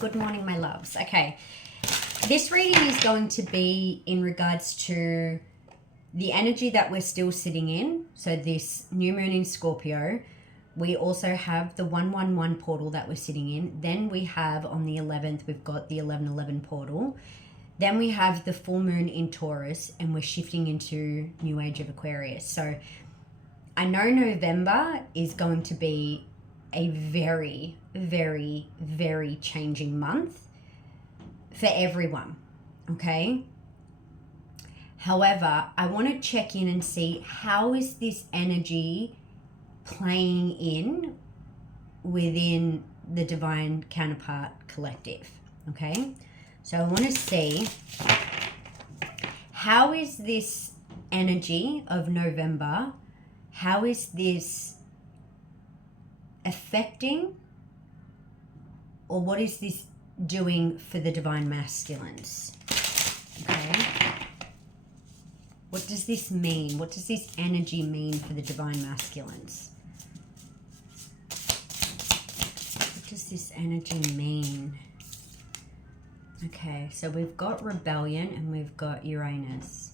Good morning, my loves. Okay, this reading is going to be in regards to the energy that we're still sitting in. So this new moon in Scorpio. We also have the 111 portal that we're sitting in. Then we have on the 11th, we've got the 1111 portal. Then we have the full moon in Taurus, and we're shifting into New Age of Aquarius. So I know November is going to be a very, very, very changing month for everyone, okay? However, I want to check in and see how is this energy playing in within the Divine Counterpart Collective, okay? So I want to see how is this energy of November, how is this affecting, or what is this doing for the Divine Masculines, okay? What does this mean? What does this energy mean for the Divine Masculines? What does this energy mean? Okay, so we've got rebellion and we've got Uranus.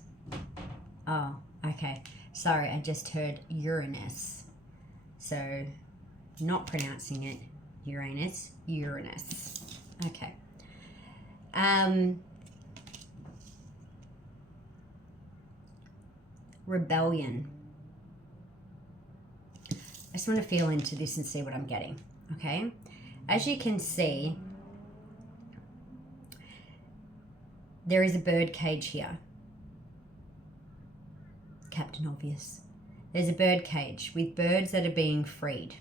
Oh, okay. Sorry, I just heard Uranus. So, not pronouncing it Uranus, Uranus. Okay. Rebellion. I just want to feel into this and see what I'm getting, okay? As you can see, there is a bird cage here. Captain Obvious. There's a bird cage with birds that are being freed,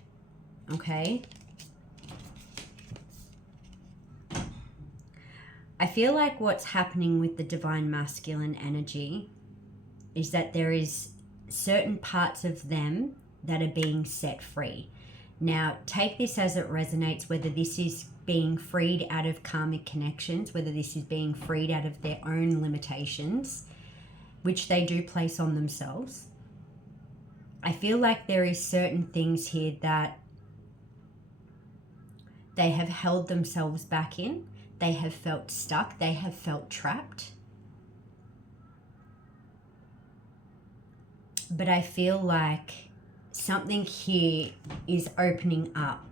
okay? I feel like what's happening with the Divine Masculine energy is that there is certain parts of them that are being set free. Now, take this as it resonates, whether this is being freed out of karmic connections, whether this is being freed out of their own limitations, which they do place on themselves. I feel like there is certain things here that they have held themselves back in. They have felt stuck. They have felt trapped. But I feel like something here is opening up.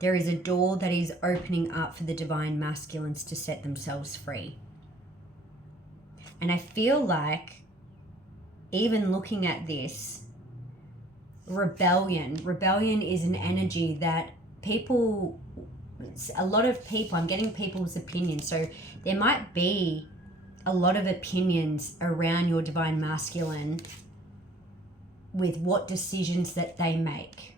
There is a door that is opening up for the Divine Masculines to set themselves free. And I feel like, even looking at this, rebellion is an energy that a lot of people, I'm getting people's opinions. So there might be a lot of opinions around your Divine Masculine with what decisions that they make,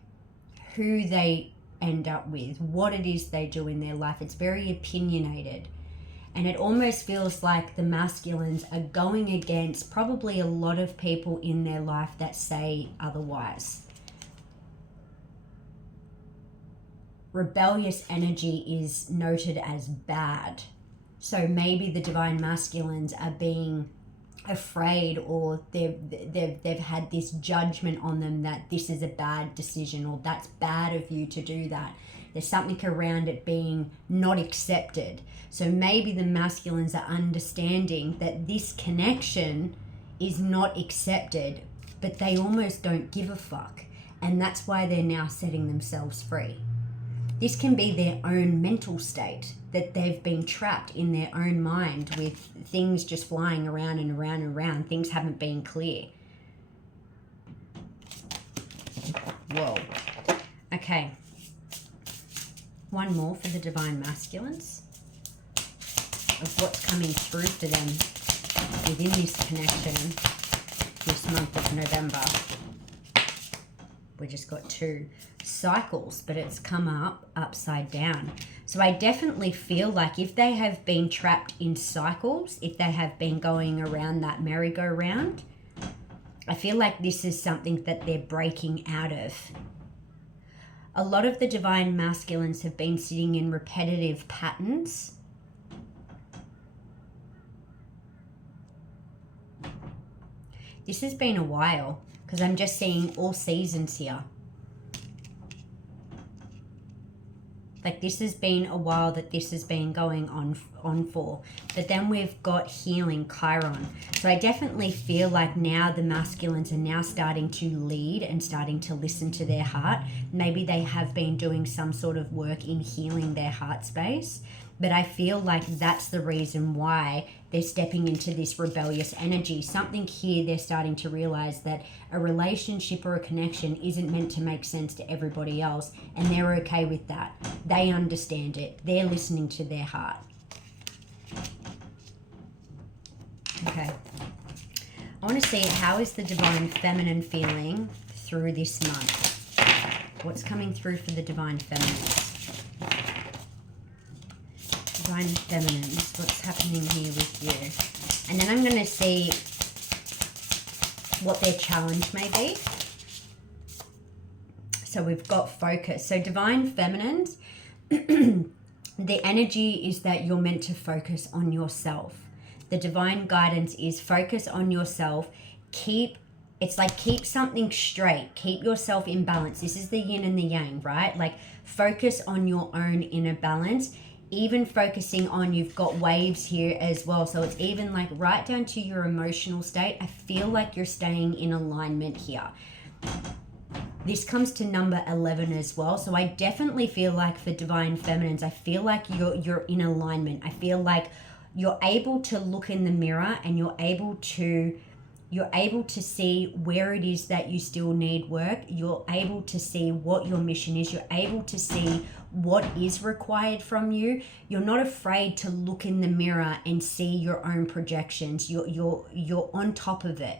who they end up with, what it is they do in their life. It's very opinionated. And it almost feels like the masculines are going against probably a lot of people in their life that say otherwise. Rebellious energy is noted as bad. So maybe the Divine Masculines are being afraid, or they've had this judgment on them that this is a bad decision, or that's bad of you to do that. There's something around it being not accepted. So maybe the masculines are understanding that this connection is not accepted, but they almost don't give a fuck. And that's why they're now setting themselves free. This can be their own mental state, that they've been trapped in their own mind with things just flying around and around and around. Things haven't been clear. Whoa. Okay. One more for the Divine Masculines of what's coming through for them within this connection this month of November. We just got 2 cycles, but it's come up upside down. So I definitely feel like if they have been trapped in cycles, if they have been going around that merry-go-round, I feel like this is something that they're breaking out of. A lot of the Divine Masculines have been sitting in repetitive patterns. This has been a while, because I'm just seeing all seasons here. Like, this has been a while that this has been going on for. But then we've got healing, Chiron. So I definitely feel like now the masculines are now starting to lead and starting to listen to their heart. Maybe they have been doing some sort of work in healing their heart space. But I feel like that's the reason why they're stepping into this rebellious energy. Something here, they're starting to realize that a relationship or a connection isn't meant to make sense to everybody else, and they're okay with that. They understand it. They're listening to their heart. Okay. I want to see, how is the divine feminine feeling through this month? What's coming through for the divine feminines? Divine feminines, what's happening here with you? And then I'm going to see what their challenge may be. So we've got focus. So divine feminines, the energy is that you're meant to focus on yourself. The divine guidance is focus on yourself. Keep something straight. Keep yourself in balance. This is the yin and the yang, right? Like, focus on your own inner balance. Even focusing on, you've got waves here as well. So it's even like right down to your emotional state. I feel like you're staying in alignment here. This comes to number 11 as well. So I definitely feel like for divine feminines, I feel like you're in alignment. I feel like you're able to look in the mirror and you're able to see where it is that you still need work. You're able to see what your mission is. You're able to see what is required from you. You're not afraid to look in the mirror and see your own projections. You're on top of it.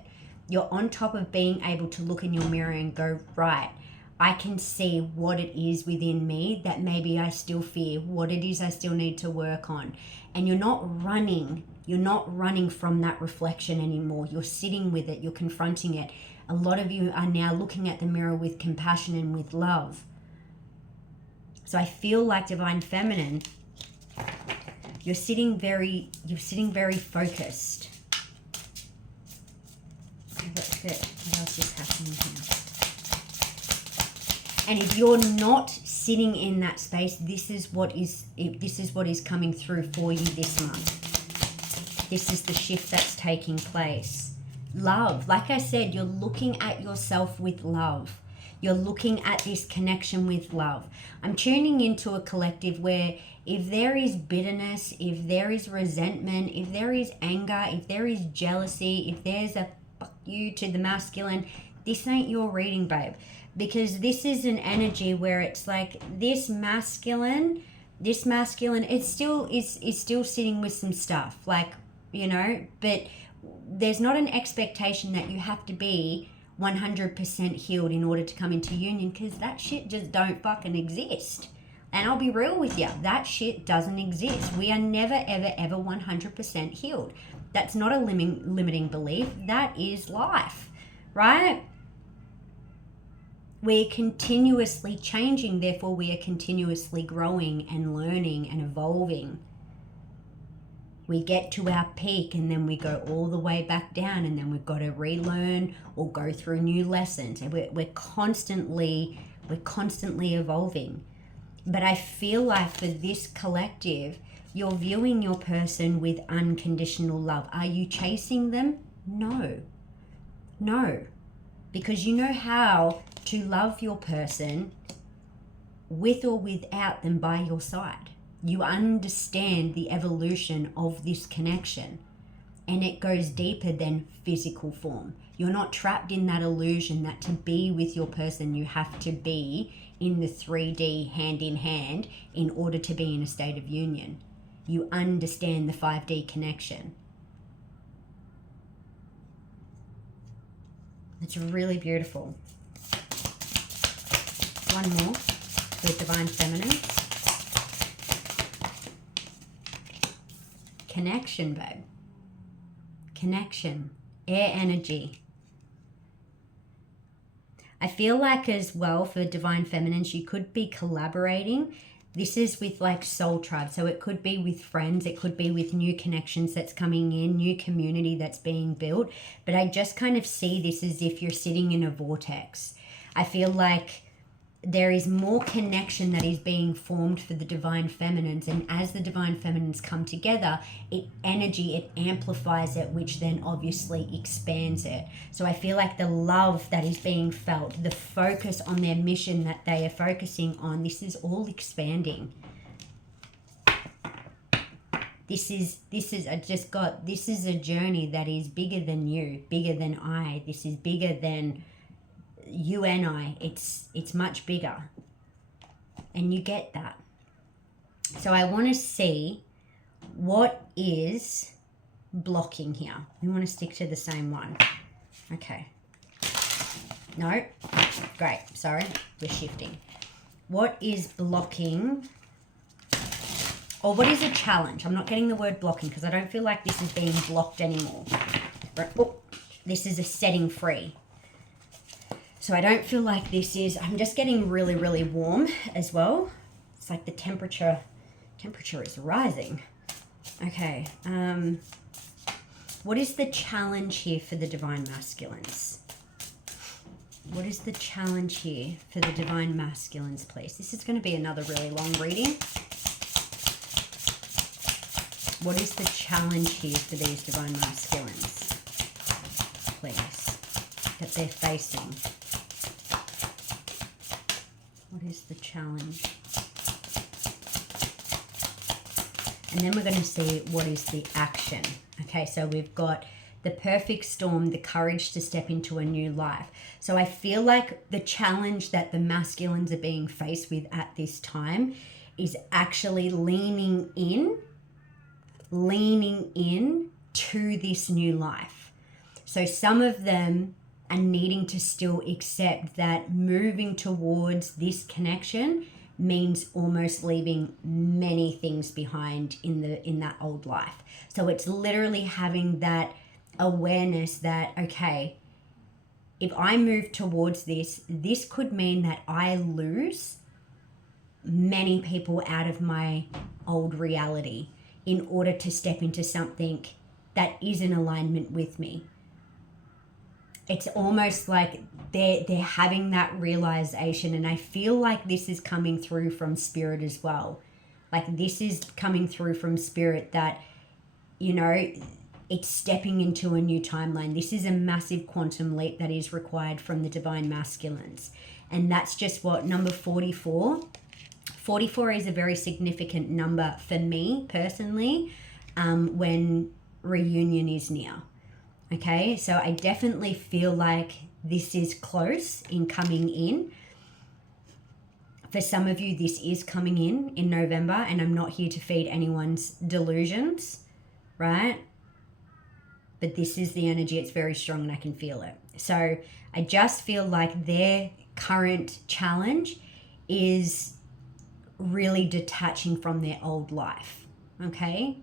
You're on top of being able to look in your mirror and go, right, I can see what it is within me that maybe I still fear, what it is I still need to work on. And you're not running. You're not running from that reflection anymore. You're sitting with it. You're confronting it. A lot of you are now looking at the mirror with compassion and with love. So I feel like divine feminine, you're sitting very focused. That's it. What else is happening here? And if you're not sitting in that space, this is what is coming through for you this month. This is the shift that's taking place. Love. Like I said, you're looking at yourself with love. You're looking at this connection with love. I'm tuning into a collective where if there is bitterness, if there is resentment, if there is anger, if there is jealousy, if there's a fuck you to the masculine, this ain't your reading, babe. Because this is an energy where it's like this masculine is still sitting with some stuff, like, you know, but there's not an expectation that you have to be 100% healed in order to come into union, because that shit just don't fucking exist. And I'll be real with you, that shit doesn't exist. We are never, ever, ever 100% healed. That's not a limiting belief. That is life, right? We're continuously changing, therefore we are continuously growing and learning and evolving. We get to our peak and then we go all the way back down, and then we've got to relearn or go through new lessons. And we're constantly evolving. But I feel like for this collective, you're viewing your person with unconditional love. Are you chasing them? No. Because you know how to love your person with or without them by your side. You understand the evolution of this connection, and it goes deeper than physical form. You're not trapped in that illusion that to be with your person, you have to be in the 3D hand in hand in order to be in a state of union. You understand the 5D connection. It's really beautiful. One more for divine feminine. Connection, babe. Connection. Air energy. I feel like as well for divine feminines, you could be collaborating. This is with like soul tribe. So it could be with friends. It could be with new connections that's coming in, new community that's being built. But I just kind of see this as if you're sitting in a vortex. I feel like there is more connection that is being formed for the divine feminines, and as the divine feminines come together, it amplifies it, which then obviously expands it. So I feel like the love that is being felt, the focus on their mission that they are focusing on, this is all expanding. This is a journey that is bigger than you, bigger than I. This is bigger than you and I. It's much bigger, and you get that. So I want to see what is blocking here. We want to stick to the same one. Okay. No. Great. Sorry, we're shifting. What is blocking, or what is a challenge? I'm not getting the word blocking because I don't feel like this is being blocked anymore. Oh, this is a setting free. So I don't feel like this is, I'm just getting really, really warm as well. It's like the temperature is rising. Okay. What is the challenge here for the divine masculines? What is the challenge here for the divine masculines, please? This is going to be another really long reading. What is the challenge here for these divine masculines, please, that they're facing? What is the challenge? And then we're going to see what is the action. Okay, so we've got the perfect storm, the courage to step into a new life. So I feel like the challenge that the masculines are being faced with at this time is actually leaning in to this new life. So some of them and needing to still accept that moving towards this connection means almost leaving many things behind in that old life. So it's literally having that awareness that, okay, if I move towards this could mean that I lose many people out of my old reality in order to step into something that is in alignment with me. It's almost like they're having that realization, and I feel like this is coming through from spirit as well. Like this is coming through from spirit that, you know, it's stepping into a new timeline. This is a massive quantum leap that is required from the divine masculines. And that's just what number 44. 44 is a very significant number for me personally when reunion is near. Okay, so I definitely feel like this is close in coming in. For some of you, this is coming in November, and I'm not here to feed anyone's delusions, right? But this is the energy. It's very strong and I can feel it. So I just feel like their current challenge is really detaching from their old life, okay?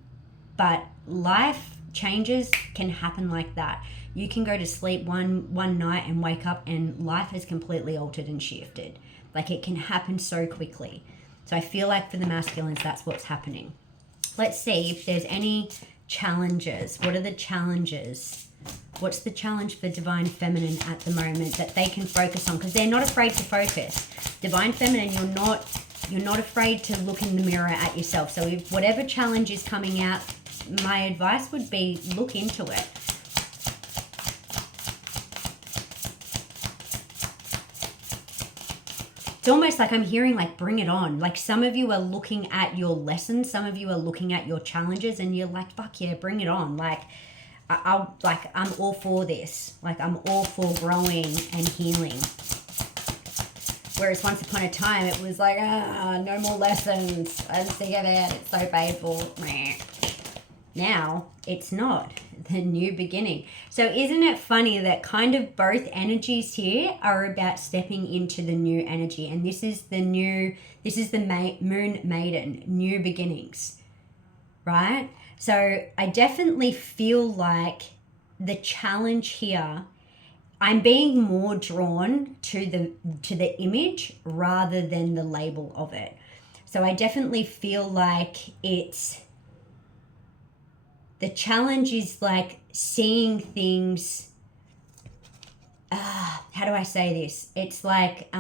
But life changes can happen like that. You can go to sleep one night and wake up and life has completely altered and shifted. Like it can happen so quickly. So I feel like for the masculines, that's what's happening. Let's see if there's any challenges. What are the challenges? What's the challenge for divine feminine at the moment that they can focus on? Because they're not afraid to focus. Divine feminine, you're not afraid to look in the mirror at yourself. So if whatever challenge is coming out, my advice would be look into it. It's almost like I'm hearing like bring it on. Like some of you are looking at your lessons, some of you are looking at your challenges, and you're like, fuck yeah, bring it on. Like I'm all for this. Like I'm all for growing and healing. Whereas once upon a time it was like, no more lessons. I'm sick of it. It's so painful. Now it's not. The new beginning. So isn't it funny that kind of both energies here are about stepping into the new energy, and this is the moon maiden, new beginnings, right? So I definitely feel like the challenge here, I'm being more drawn to the image rather than the label of it. So I definitely feel like the challenge is like seeing things, how do I say this? It's like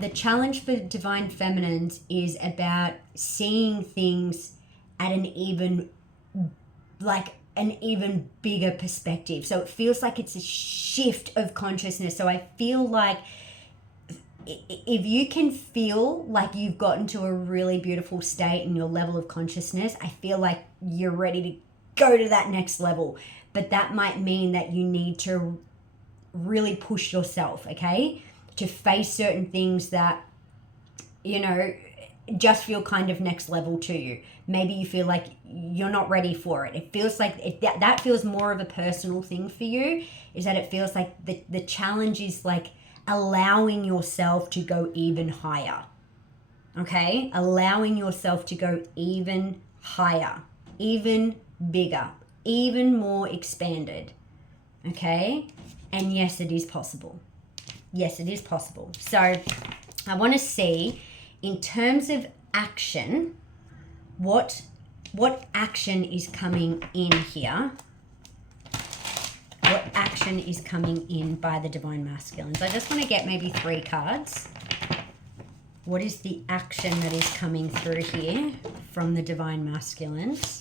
the challenge for divine feminines is about seeing things at an even bigger perspective. So it feels like it's a shift of consciousness. So I feel like if you can feel like you've gotten to a really beautiful state in your level of consciousness, I feel like you're ready to go to that next level. But that might mean that you need to really push yourself, okay? To face certain things that, you know, just feel kind of next level to you. Maybe you feel like you're not ready for it. It feels like that feels more of a personal thing for you, is that it feels like the challenge is like allowing yourself to go even higher. Okay? Allowing yourself to go even higher, even bigger, even more expanded. Okay? And yes, it is possible. Yes, it is possible. So I want to see, in terms of action, what action is coming in here. What action is coming in by the divine masculines? I just want to get maybe 3 cards. What is the action that is coming through here from the divine masculines?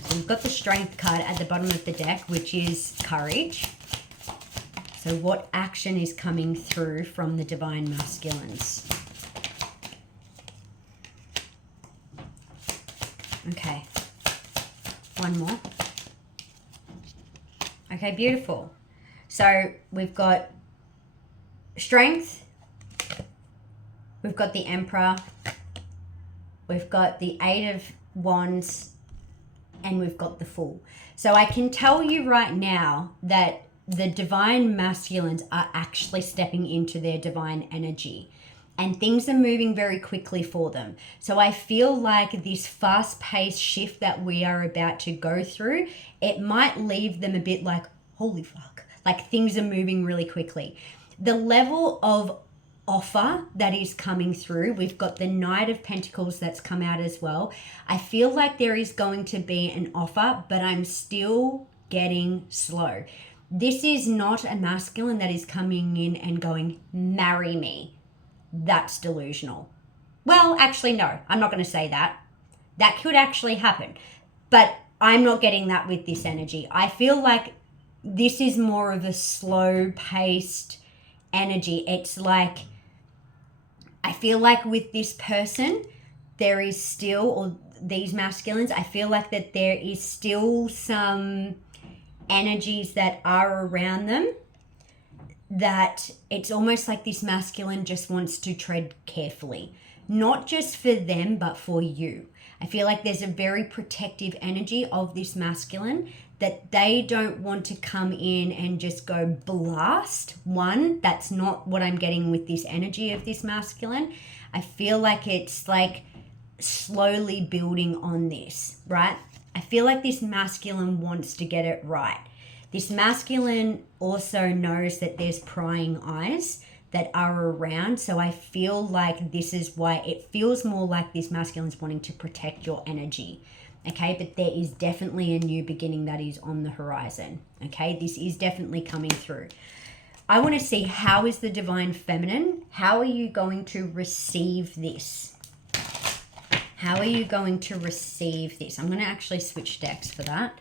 So we've got the strength card at the bottom of the deck, which is courage. So what action is coming through from the divine masculines? Okay. One more. Okay, beautiful. So we've got strength. We've got the Emperor. We've got the 8 of Wands. And we've got the Fool. So I can tell you right now that the divine masculines are actually stepping into their divine energy. And things are moving very quickly for them. So I feel like this fast-paced shift that we are about to go through, it might leave them a bit like, holy fuck, like things are moving really quickly. The level of offer that is coming through, we've got the Knight of Pentacles that's come out as well. I feel like there is going to be an offer, but I'm still getting slow. This is not a masculine that is coming in and going, marry me. That's delusional. Well, actually, no, I'm not going to say that. That could actually happen. But I'm not getting that with this energy. I feel like this is more of a slow-paced energy. It's like, I feel like with this person, there is still, or these masculines, I feel like that there is still some energies that are around them that it's almost like this masculine just wants to tread carefully, not just for them, but for you. I feel like there's a very protective energy of this masculine, that they don't want to come in and just go blast. One, that's not what I'm getting with this energy of this masculine. I feel like it's like slowly building on this, right? I feel like this masculine wants to get it right. This masculine also knows that there's prying eyes that are around. So I feel like this is why it feels more like this masculine's wanting to protect your energy. Okay, but there is definitely a new beginning that is on the horizon. Okay, this is definitely coming through. I want to see, how is the divine feminine? How are you going to receive this? How are you going to receive this? I'm going to actually switch decks for that.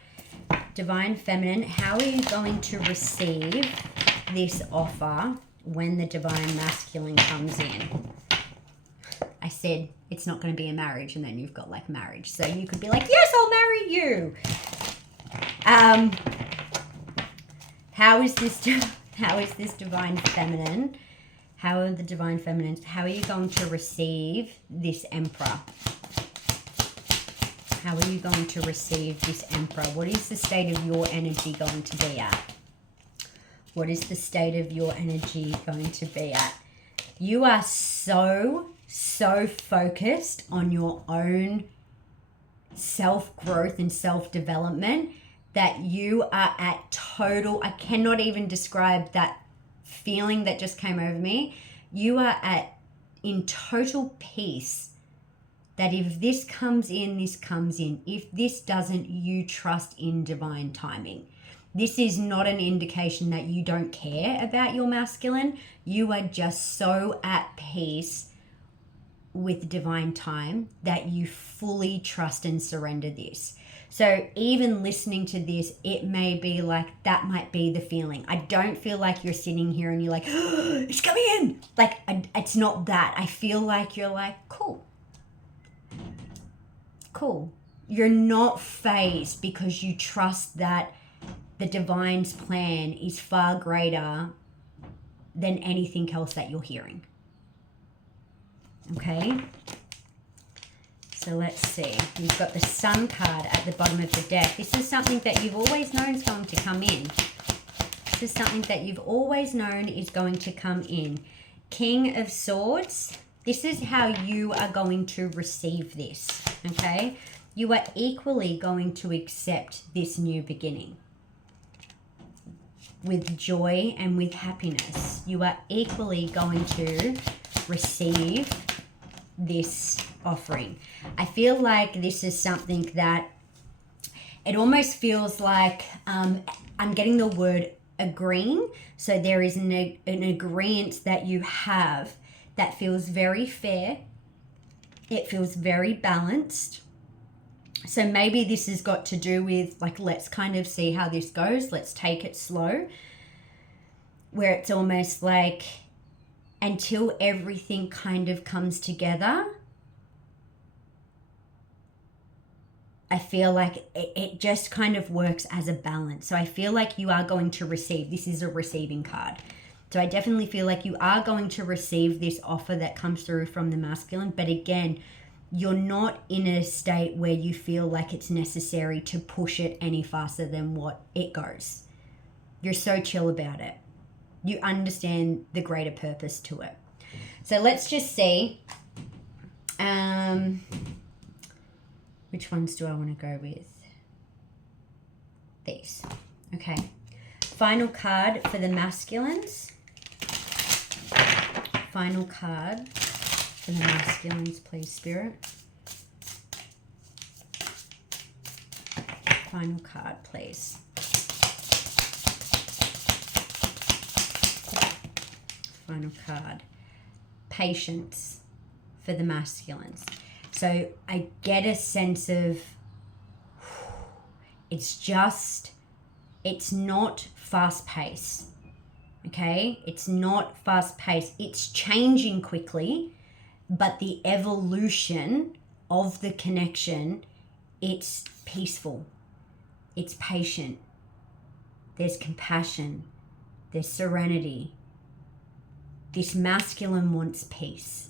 Divine feminine, how are you going to receive this offer when the divine masculine comes in? I said it's not going to be a marriage, and then you've got like marriage. So you could be like, yes, I'll marry you. How is this divine feminine? How are the divine feminines? How are you going to receive this Emperor? How are you going to receive this Emperor? What is the state of your energy going to be at? What is the state of your energy going to be at? You are so focused on your own self-growth and self-development that you are at total, I cannot even describe that feeling that just came over me. You are in total peace that if this comes in, this comes in. If this doesn't, you trust in divine timing. This is not an indication that you don't care about your masculine. You are just so at peace with divine time that you fully trust and surrender this. So even listening to this, it may be like, that might be the feeling. I don't feel like you're sitting here and you're like, oh, it's coming in. Like, it's not that. I feel like you're like, cool. You're not phased because you trust that the divine's plan is far greater than anything else that you're hearing. Okay, so let's see. We've got the Sun card at the bottom of the deck. This is something that you've always known is going to come in. This is something that you've always known is going to come in. King of Swords. This is how you are going to receive this, okay? You are equally going to accept this new beginning with joy and with happiness. You are equally going to receive this offering. I feel like this is something that it almost feels like I'm getting the word agreeing. So there is an agreement that you have that feels very fair. It feels very balanced. So maybe this has got to do with like, let's kind of see how this goes. Let's take it slow. Where it's almost like, until everything kind of comes together, I feel like it just kind of works as a balance. So I feel like you are going to receive. This is a receiving card. So I definitely feel like you are going to receive this offer that comes through from the masculine. But again, you're not in a state where you feel like it's necessary to push it any faster than what it goes. You're so chill about it. You understand the greater purpose to it. So let's just see. Which ones do I want to go with? These. Okay. Final card for the masculines. Final card for the masculines, please, Spirit. Final card, please. Final card. Patience for the masculines. So I get a sense of, it's not fast paced. Okay? It's not fast paced. It's changing quickly, but the evolution of the connection, it's peaceful. It's patient. There's compassion. There's serenity. This masculine wants peace.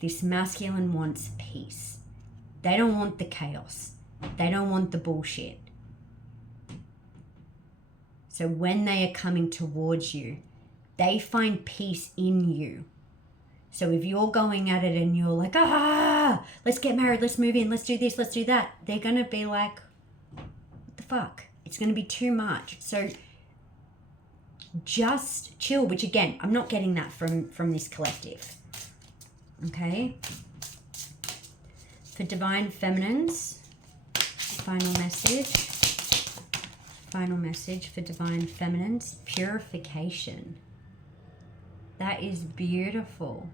This masculine wants peace. They don't want the chaos. They don't want the bullshit. So when they are coming towards you, they find peace in you. So if you're going at it and you're like, let's get married, let's move in, let's do this, let's do that, they're going to be like, what the fuck? It's going to be too much. So just chill, which again, I'm not getting that from this collective. Okay? For Divine Feminines, final message for Divine Feminines, Purification. That is beautiful.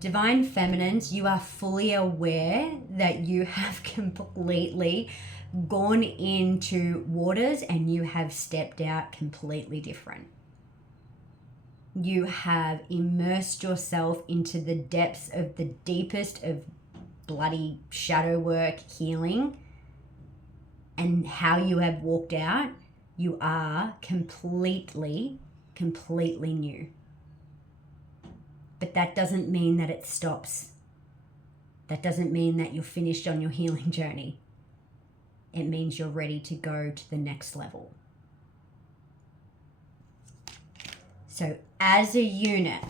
Divine Feminines, you are fully aware that you have completely gone into waters and you have stepped out completely different. You have immersed yourself into the depths of the deepest of bloody shadow work, healing, and how you have walked out, you are completely new. But that doesn't mean that it stops. That doesn't mean that you're finished on your healing journey. It means you're ready to go to the next level. So as a unit,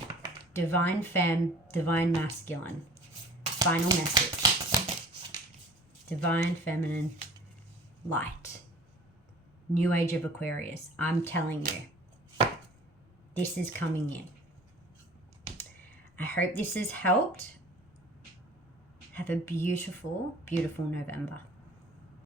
Divine Femme, Divine Masculine, final message. Divine Feminine, light. New Age of Aquarius. I'm telling you, this is coming in. I hope this has helped. Have a beautiful, beautiful November.